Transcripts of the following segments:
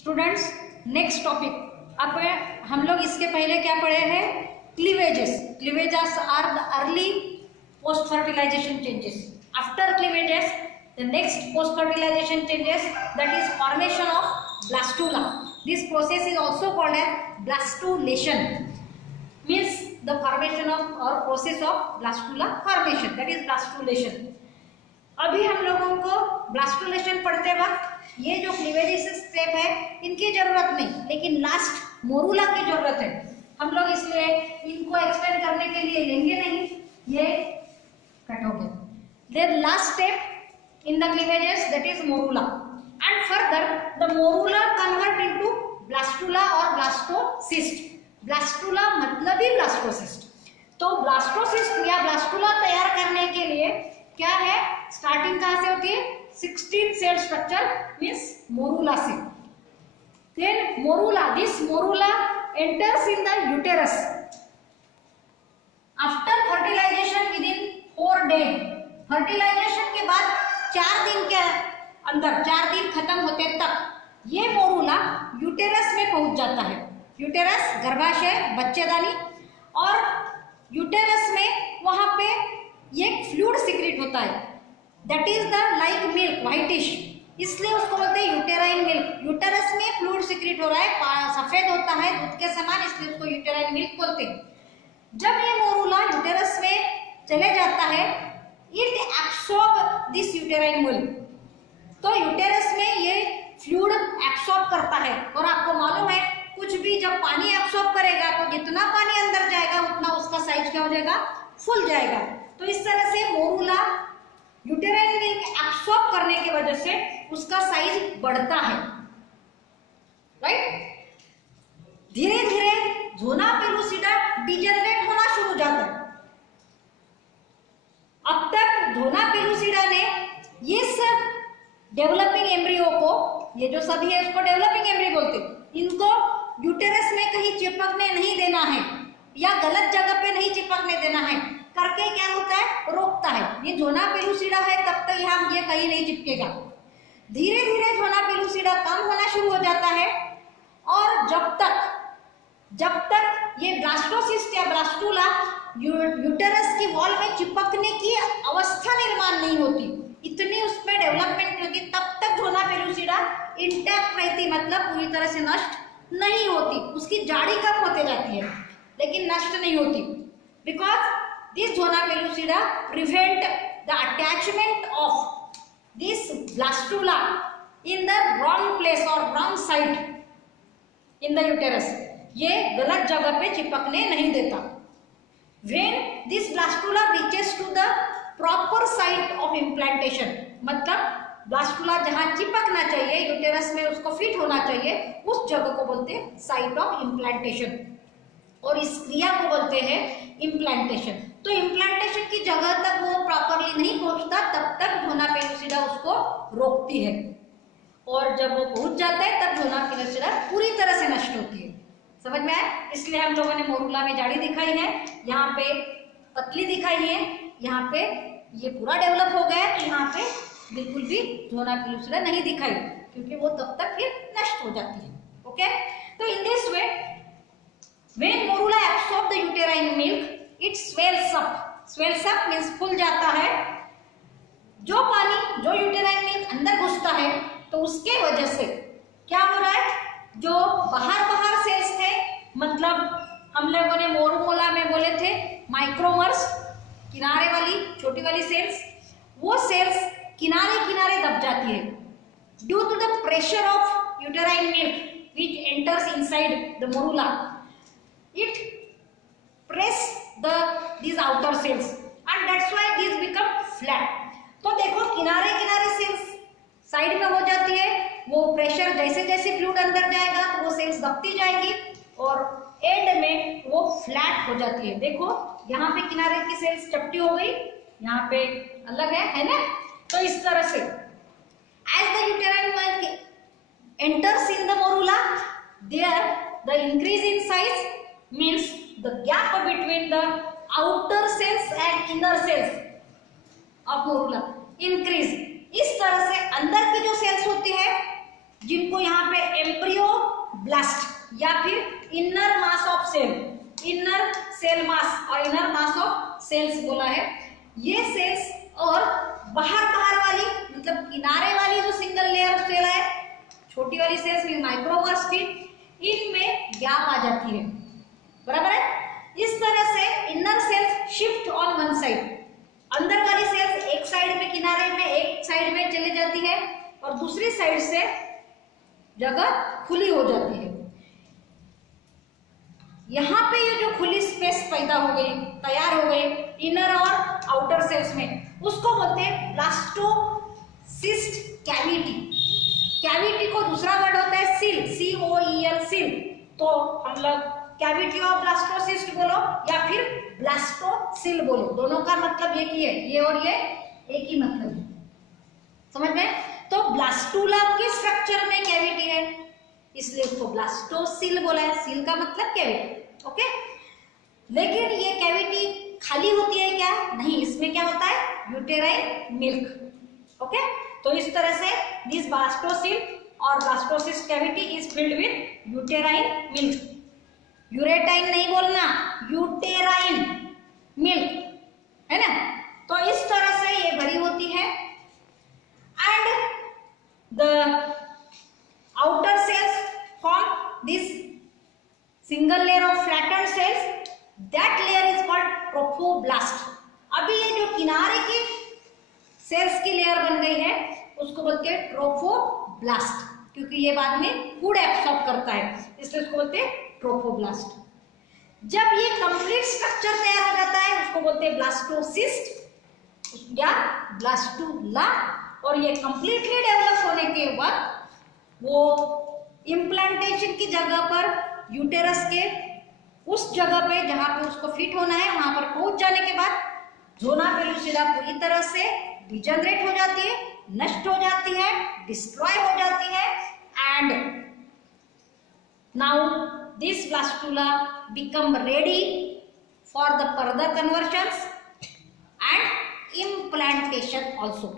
Students, next topic. अब हम लोग इसके पहले क्या पढ़े हैं? Cleavages. Cleavages are the early post fertilization changes. After cleavages the next post fertilization changes, that is formation of blastula. This process is also called as blastulation, means the formation of or process of blastula formation, that is blastulation. अभी हम लोगों को blastulation पढ़ते वक्त ये जो cleavages step है इनकी जरूरत नहीं, लेकिन लास्ट मोरूला की जरूरत है। हम लोग इसलिए इनको एक्सप्लेन करने के लिए लेंगे नहीं, ये कट हो गया। Then last step in the cleavages, that is morula, and further the morula convert into blastula or blastocyst. blastula मतलब ही blastocyst। तो blastocyst या blastula तैयार करने के लिए क्या है, स्टार्टिंग कहाँ से होती है? 16 सेल स्ट्रक्चर मीन्स morula से। then morula, this morula enters in the uterus after fertilization within 4 days। Fertilisation के बाद 4 दिन के अंदर, 4 दिन खत्म होते तक ये मोरूला यूटेरस में पहुंच जाता है। यूटेरस गर्भाशय, बच्चेदानी, और यूटेरस में वहां पे एक फ्लूइड सीक्रेट होता है, that is the like milk, whitish, इसलिए उसको बोलते हैं यूटेराइन मिल्क। यूटेरस में फ्लूइड सीक्रेट हो रहा है, सफेद होता है दूध के समान, इसलिए उसको यूटेराइन मिल्क बोलते हैं। जब ये मोरूला यूटेरस में चले जाता है, it absorb this uterine milk, तो यूटेरस में ये फ्लूइड एब्सॉर्ब करता है। और आपको मालूम है कुछ भी जब पानी एब्सॉर्ब करेगा तो जितना पानी अंदर जाएगा उतना उसका साइज क्या हो जाएगा? फुल जाएगा। तो इस तरह से मोरूला यूटेराइन मिल्क एब्सॉर्ब करने की वजह से उसका साइज बढ़ता है, राइट। धीरे धीरे ज़ोना पेलुसिडा डिजेनरेट होना शुरू हो जाता है। अब तक ज़ोना पेलुसिडा ने इस डेवलपिंग एम्ब्रियो को, ये जो सभी है इसको डेवलपिंग एम्ब्रियो बोलते हैं, इनको यूटेरस में कहीं चिपकने नहीं देना है या गलत जगह पे नहीं चिपकने देना है करके क्या होता है? रोकता है। ये ज़ोना पेलुसिडा है तब तक यहाँ ये कहीं नहीं चिपकेगा। धीरे धीरे ज़ोना पेलुसिडा कम होना शुरू हो जाता है, और जब तक ये ब्लास्टोसिस्ट या ब्लास्टुला यूटेरस की वॉल में चिपकने की अवस्था निर्माण नहीं होती, इतनी उसमें डेवलपमेंट नहीं होती, तब तक ज़ोना पेलुसिडा इंटैक्ट रहती, मतलब पूरी तरह से नष्ट नहीं होती। उसकी जाड़ी कम होते जाती है लेकिन नष्ट नहीं होती, because this zona pellucida prevent the attachment of this blastula in the wrong place और wrong side in the uterus. ये गलत जगह पे चिपकने नहीं देता। When this blastula reaches to the proper site of implantation, मतलब ब्लास्टुला जहाँ चिपकना चाहिए यूटेरस में, उसको फिट होना चाहिए, उस जगह को बोलते हैं साइट ऑफ इम्प्लांटेशन, और इस क्रिया को बोलते हैं इम्प्लांटेशन। तो इम्प्लांटेशन की जगह तक वो प्रॉपरली नहीं पहुंचता, तब तक ज़ोना पेलुसिडा उसको रोकती है, और जब वो पहुंच जाता है तब ज़ोना पेलुसिडा पूरी तरह से नष्ट होती है। समझ में आया? इसलिए हम लोगों ने मोरूला में जाड़ी दिखाई है, यहाँ पे पतली दिखाई है, यहाँ पे ये पूरा डेवलप हो गया, तो यहाँ पे बिल्कुल भी ज़ोना पेलुसिडा नहीं दिखाई, क्योंकि वो तब तक फिर नष्ट हो जाती है। ओके, तो in this way when morula absorb the uterine milk, it swells up. Swells up means फूल जाता है। जो पानी, जो यूटेराइन मिल्क अंदर घुसता है, तो उसके वजह से क्या हो रहा है? जो बाहर सेल्स थे, मतलब हम लोगों ने मोरूला में बोले थे माइक्रोमर्स, किनारे वाली छोटी वाली सेल्स, वो सेल्स किनारे दब जाती है due to the pressure of uterine milk which enters inside the morula. It press these outer cells and that's why these become flat। तो देखो किनारे सेल्स साइड में हो जाती है, वो प्रेशर जैसे जैसे फ्लूइड अंदर जाएगा तो वो सेल्स दबती जाएंगी और एंड में वो फ्लैट हो जाती है। देखो यहाँ पे किनारे की सेल्स चपटी हो गई, यहाँ पे अलग है ना। तो इस तरह से as the uterine milk enters in the morula, there the increase in size means the gap between the outer cells and inner cells of morula increase। इस तरह से अंदर की जो सेल्स होती है जिनको यहाँ पे एम्ब्रियो ब्लास्ट या फिर inner mass of cell, inner cell mass और इनर मास ऑफ सेल्स बोला है। ये सेल्स और बाहर वाली मतलब किनारे वाली जो सिंगल लेयर सेल है, छोटी वाली सेल्स में माइक्रोवर्स्फीन, इनमें गैप आ जाती है, बराबर है। इस तरह से inner cells shift on one side, अंदर वाली सेल्स एक साइड में किनारे में एक साइड में चले जाती है और दूसरी साइड से जगह खुली हो जाती है। यहाँ पे ये जो खुली स्पेस पैदा हो गई, तैयार हो गई इनर और आउटर सेल्स में, उसको बोलते हैं ब्लास्टोसिस्ट कैविटी। कैविटी को दूसरा वर्ड होता है सील, COEL सील। तो हम लोग कैविटी ऑफ ब्लास्टोसिस्ट बोलो या फिर ब्लास्टोसिल बोलो, दोनों का मतलब एक ही है, ये और ये एक ही मतलब है, समझ में। तो ब्लास्टूला के स्ट्रक्चर में कैविटी है, इसलिए उसको ब्लास्टोसिल बोला है। सील का मतलब कैविटी, ओके। लेकिन ये कैविटी खाली होती है क्या? नहीं, इसमें क्या होता है? Uterine milk, okay. तो इस तरह से दिस ब्लास्टोसिल और blastocyst cavity is filled with uterine milk. Uretine नहीं बोलना, यूटेराइन मिल्क, है ना। तो इस तरह से ये भरी होती है। And the outer cells form this single layer of flattened cells, that layer is called trophoblast. अभी ये जो किनारे की सेल्स की लेयर बन गई है उसको बोलते हैं ट्रोफोब्लास्ट, क्योंकि ये बाद में फूड एब्सॉर्ब करता है, इसलिए उसको बोलते हैं ट्रोफोब्लास्ट। जब ये कंप्लीट स्ट्रक्चर तैयार हो जाता है उसको बोलते हैं ब्लास्टोसिस्ट या ब्लास्टूला। और ये कंप्लीटली डेवलप होने के बाद वो इम्प्लांटेशन की जगह पर यूटेरस के उस जगह पे जहां पे उसको फिट होना है वहां पर पहुंच जाने के बाद जोना पेलुसिडा पूरी तरह से डिजनरेट हो जाती है, नष्ट हो जाती है, डिस्ट्रॉय हो जाती है। And now this blastula become ready for the further conversions and implantation also.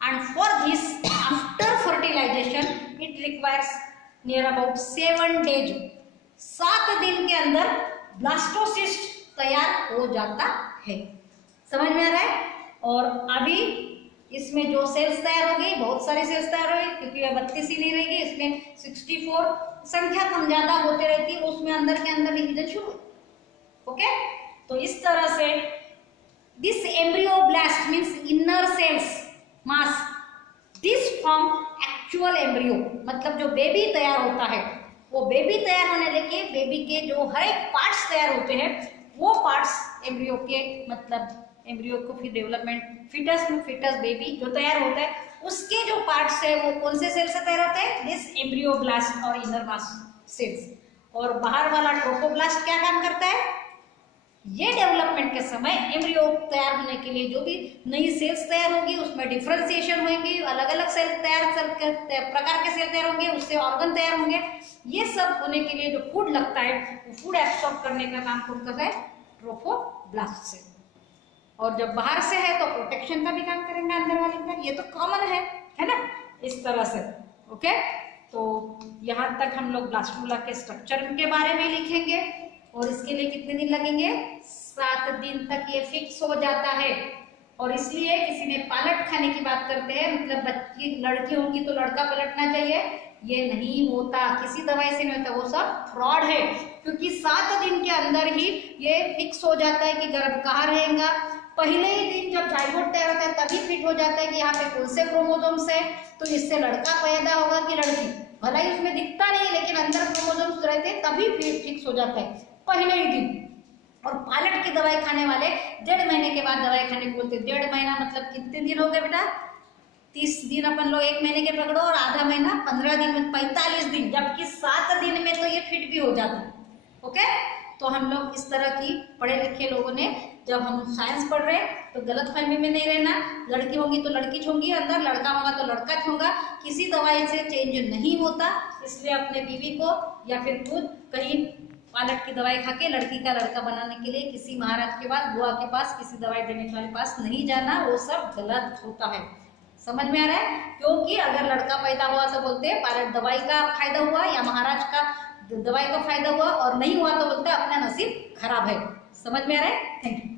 And for this, after fertilization, it requires near about 7 days. 7 दिन के अंदर ब्लास्टोसिस्ट तैयार हो जाता है। समझ में आ रहा है? और अभी इसमें जो सेल्स तैयार हो गई, बहुत सारी सेल्स तैयार हो गई, क्योंकि अब 32 ही नहीं रहेगी, इसमें 64 संख्या कम ज्यादा होते रहती है, उसमें अंदर के अंदर डिवीजन शुरू। ओके, तो इस तरह से this embryoblast means inner cells mass, this form actual embryo, मतलब जो बेबी तैयार होता है, वो बेबी तैयार होने लेके बेबी के जो हर एक पार्ट्स तैयार होते हैं, वो पार्ट्स एम्ब्रियो के, मतलब एम्ब्रियो को फिर डेवलपमेंट फिटस बेबी जो तैयार होता है उसके जो पार्ट्स है वो कौन से सेल से तैयार होते हैं? दिस एम्ब्रियोब्लास्ट और इनर मास सेल्स। और बाहर वाला ट्रोफोब्लास्ट क्या काम करता है? ये डेवलपमेंट के समय एम्ब्रियो तैयार होने के लिए जो भी नई सेल्स तैयार होंगी उसमें डिफरेंशिएशन होंगी, अलग अलग सेल प्रकार के सेल तैयार होंगे, उससे ऑर्गन तैयार होंगे। ये सब होने के लिए जो फूड लगता है वो फूड एब्सॉर्ब करने का काम कौन करता है? ट्रोफोब्लास्ट से। और जब बाहर से है तो प्रोटेक्शन का भी काम करेंगे अंदर वाले का, ये तो कॉमन है ना, इस तरह से। ओके, तो यहाँ तक हम लोग ब्लास्टूला के स्ट्रक्चर के बारे में लिखेंगे। और इसके लिए कितने दिन लगेंगे? 7 दिन तक ये फिक्स हो जाता है। और इसलिए किसी ने पालट खाने की बात करते हैं, मतलब बच्ची लड़की होगी तो लड़का पलटना चाहिए, ये नहीं होता, किसी दवाई से नहीं होता, वो सब फ्रॉड है। क्योंकि 7 दिन के अंदर ही ये फिक्स हो जाता है कि गर्भ कहाँ रहेगा। पहले ही दिन जब जाइगोट तैयार होता है तभी फिट हो जाता है कि यहाँ पे कौन से क्रोमोसोम्स है, तो इससे लड़का पैदा होगा कि लड़की, भला ही उसमें दिखता नहीं लेकिन अंदर क्रोमोसोम्स रहते हैं तभी फिक्स हो जाता है पहले ही दिन। और पायलट की दवाई खाने वाले 1.5 महीने के बाद दवाई खाने को बोलते हैं। 1.5 महीना मतलब कितने दिन हो गए बेटा? 30 दिन अपन लोग 1 महीने के पकड़ो, और आधा महीना 15 दिन में 45 दिन, जबकि 7 दिन में तो ये फिट भी हो जाता है। ओके, तो हम लोग इस तरह की पढ़े लिखे लोगों ने, जब हम साइंस पढ़ रहे हैं तो गलत फहमी में नहीं रहना। लड़की होगी तो लड़की होगी अंदर, लड़का होगा तो लड़का होगा, किसी दवाई से चेंज नहीं होता। इसलिए अपने बीवी को या फिर खुद कहीं पालक की दवाई खा के लड़की का लड़का बनाने के लिए किसी महाराज के पास, बुआ के पास, किसी दवाई देने वाले पास नहीं जाना, वो सब गलत होता है। समझ में आ रहा है? क्योंकि अगर लड़का पैदा हुआ तो बोलते हैं पायलट दवाई का फायदा हुआ या महाराज का दवाई का फायदा हुआ, और नहीं हुआ तो बोलते हैं अपना नसीब खराब है। समझ में आ रहा है? Thank you.